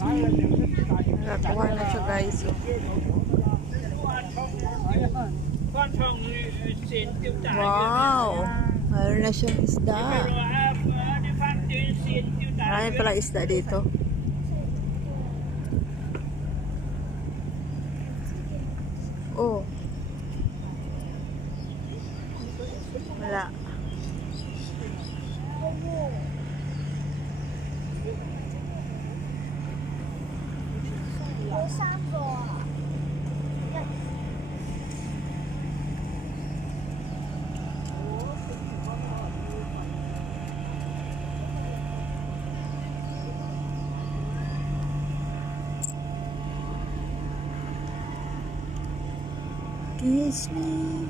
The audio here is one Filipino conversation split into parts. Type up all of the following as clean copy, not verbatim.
Nakakuha na siya guys. Wow! Mayroon na siyang isda. Marami pala isda dito. Oh. Wala. Kiss me.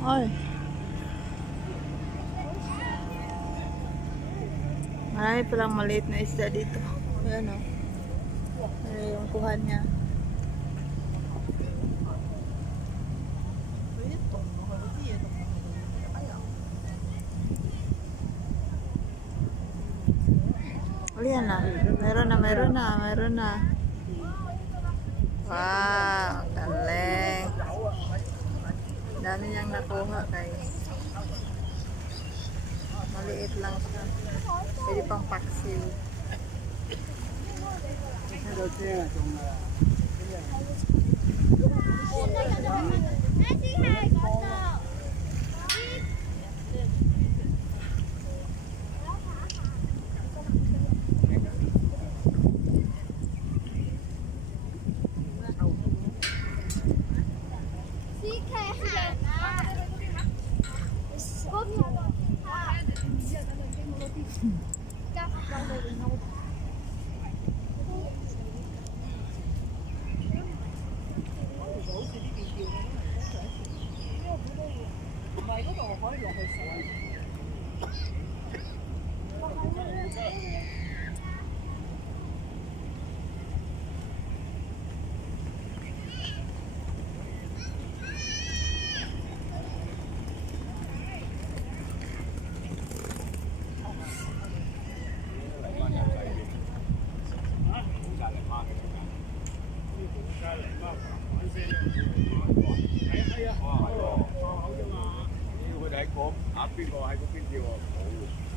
Ay. Marami palang maliit na isda dito. Ayan o. Ayan yung kuhan niya. Ayan na. Meron na. Wow, galing. Dami niyang nakuha guys. Maliit lang siya. Pwede pang paksiw.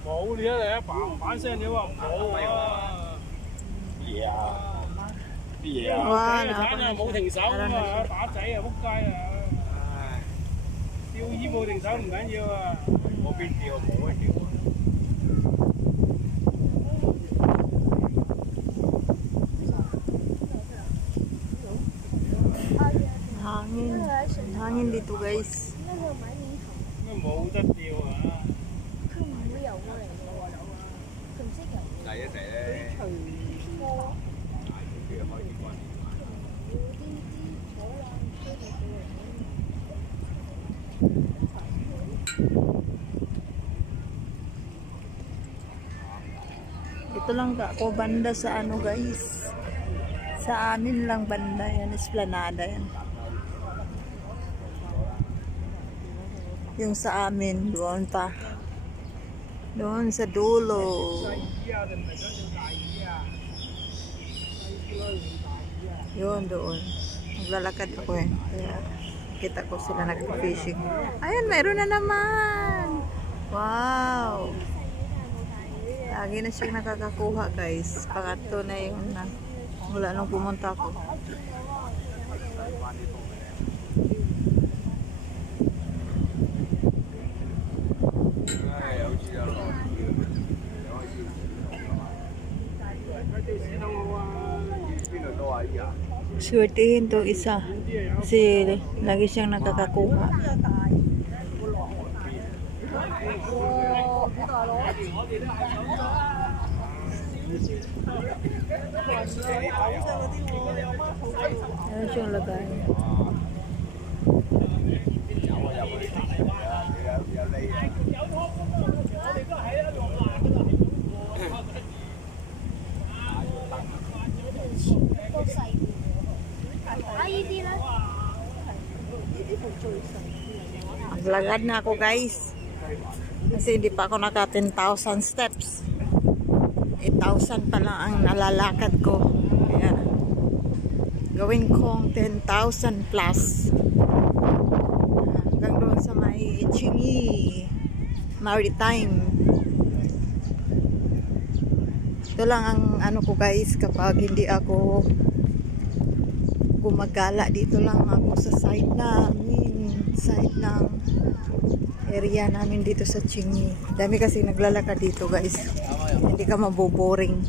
冇你啊！你一板聲，你話唔好啊！嘢啊！啲嘢啊！雞蛋啊冇停手啊嘛，打仔啊仆街啊！唉，釣魚冇停手唔緊要啊！我邊釣冇得釣啊！Hangin dito guys.冇得釣啊！第一隻咧，Ito lang ako banda sa ano guys. Sa amin lang banda yan, Esplanada yan. Yung sa amin doon pa. Doon sa dulo. Yun doon. Naglalakad ako eh. Kaya kita ko sila nag-fishing. Ayun, meron na naman. Wow. Lagi na siyang nakakakuha guys. Pangatlo na yung mula nung pumunta ako. Swertihin to isa kasi lagi siyang nakakakuha. Ayan siyang lagay. Maglagad na ako guys kasi hindi pa ako naka 10,000 steps. 5,000 pa lang ang nalalakad ko. Kaya gawin kong 10,000 plus. Hanggang doon sa may Chingy Maritime. Ito lang ang ano ko guys, kapag hindi ako gumagala, dito lang ako sa side ng area namin dito sa Chingy. Dami kasi naglalakad dito guys, hindi ka maboboring.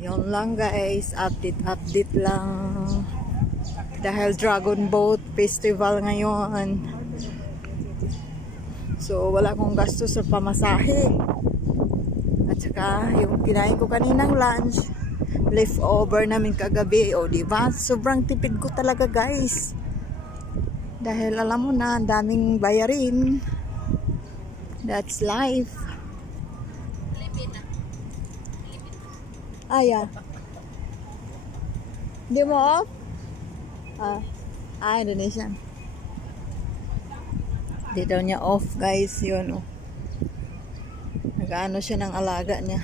Yun lang guys, update lang dahil Dragon Boat Festival ngayon, so wala akong gasto sa pamasahe. At saka yung kinain ko kaninang lunch, leftover namin kagabi. O diba? Sobrang tipid ko talaga guys. Dahil alam mo na, ang daming bayarin. That's life. Yeah. Hindi mo off? Indonesian. Hindi daw niya off guys. Yun oh. Nag-ano siya ng alaga niya.